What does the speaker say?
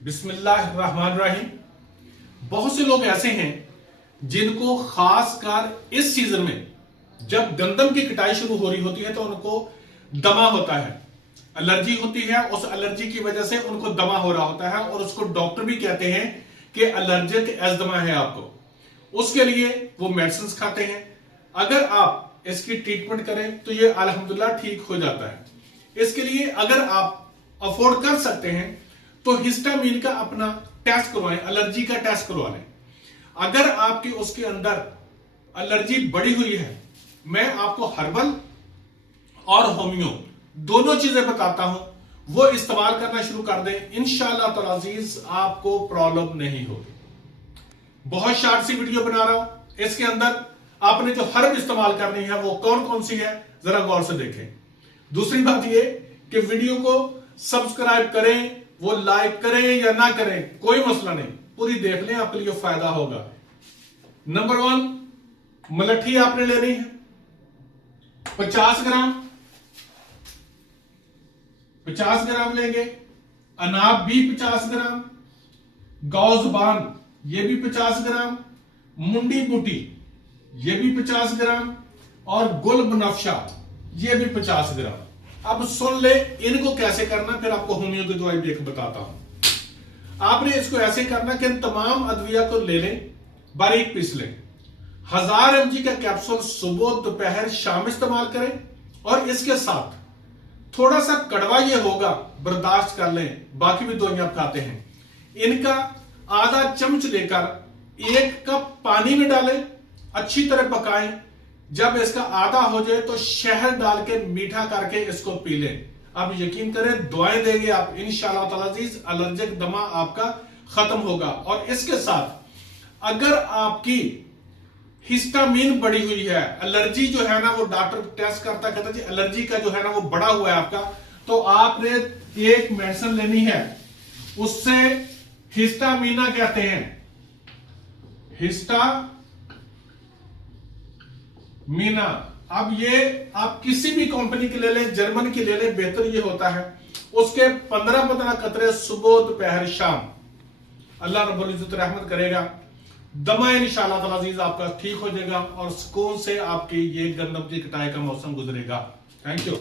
बिस्मिल्लाहिर्रहमानिर्रहीम। बहुत से लोग ऐसे हैं जिनको खासकर इस सीजन में जब गंदम की कटाई शुरू हो रही होती है तो उनको दमा होता है, एलर्जी होती है। उस एलर्जी की वजह से उनको दमा हो रहा होता है और उसको डॉक्टर भी कहते हैं कि एलर्जिक एज़मा है आपको। उसके लिए वो मेडिसिन खाते हैं। अगर आप इसकी ट्रीटमेंट करें तो ये अल्हम्दुलिल्लाह ठीक हो जाता है। इसके लिए अगर आप अफोर्ड कर सकते हैं तो हिस्टामीन का अपना टेस्ट करवाएं, एलर्जी का टेस्ट करवा लें। अगर आपके उसके अंदर एलर्जी बढ़ी हुई है, मैं आपको हर्बल और होमियो दोनों चीजें बताता हूं, वो इस्तेमाल करना शुरू कर दें। इंशाअल्लाह ताला अज़ीज आपको प्रॉब्लम नहीं होगी। बहुत शार्ट सी वीडियो बना रहा हूं, इसके अंदर आपने जो हर्ब इस्तेमाल करनी है वो कौन कौन सी है जरा गौर से देखें। दूसरी बात ये कि वीडियो को सब्सक्राइब करें, वो लाइक करें या ना करें कोई मसला नहीं, पूरी देख लें, आपके लिए फायदा होगा। नंबर 1, मलठी आपने लेनी है 50 ग्राम, 50 ग्राम लेंगे। अनाब भी 50 ग्राम, गौज़बान ये भी 50 ग्राम, मुंडी बूटी ये भी 50 ग्राम और गुल बनफशा ये भी 50 ग्राम। अब सुन ले इनको कैसे करना, फिर आपको होमियो की दवाई देख बताता हूं। आपने इसको ऐसे करना कि तमाम अदविया को ले लें, बारीक पीस लें। 1000 mg का कैप्सूल सुबह दोपहर शाम इस्तेमाल करें और इसके साथ थोड़ा सा कड़वा ये होगा, बर्दाश्त कर लें, बाकी भी दवाइयां आप खाते हैं। इनका आधा चम्मच लेकर 1 कप पानी में डालें, अच्छी तरह पकाएं। जब इसका आधा हो जाए तो शहद डाल के मीठा करके इसको पी लें। अब यकीन करें दुआएं देंगे आप, इंशाअल्लाह ताला अज़ीज एलर्जिक दमा आपका खत्म होगा। और इसके साथ अगर आपकी हिस्टामीन बढ़ी हुई है, एलर्जी जो है ना वो डॉक्टर टेस्ट करता कहता जी एलर्जी का जो है ना वो बढ़ा हुआ है आपका, तो आपने एक मेडिसिन लेनी है, उससे हिस्टामीना कहते हैं, मीना। अब ये आप किसी भी कंपनी की ले लें, जर्मन की ले लें, बेहतर ये होता है। उसके 15-15 कतरे सुबह दोपहर शाम, अल्लाह रब्बुल इज्जत रहमत करेगा, दमा इंशाअल्लाह ताला अज़ीज आपका ठीक हो जाएगा और सुकून से आपकी ये गंदम की कटाई का मौसम गुजरेगा। Thank you.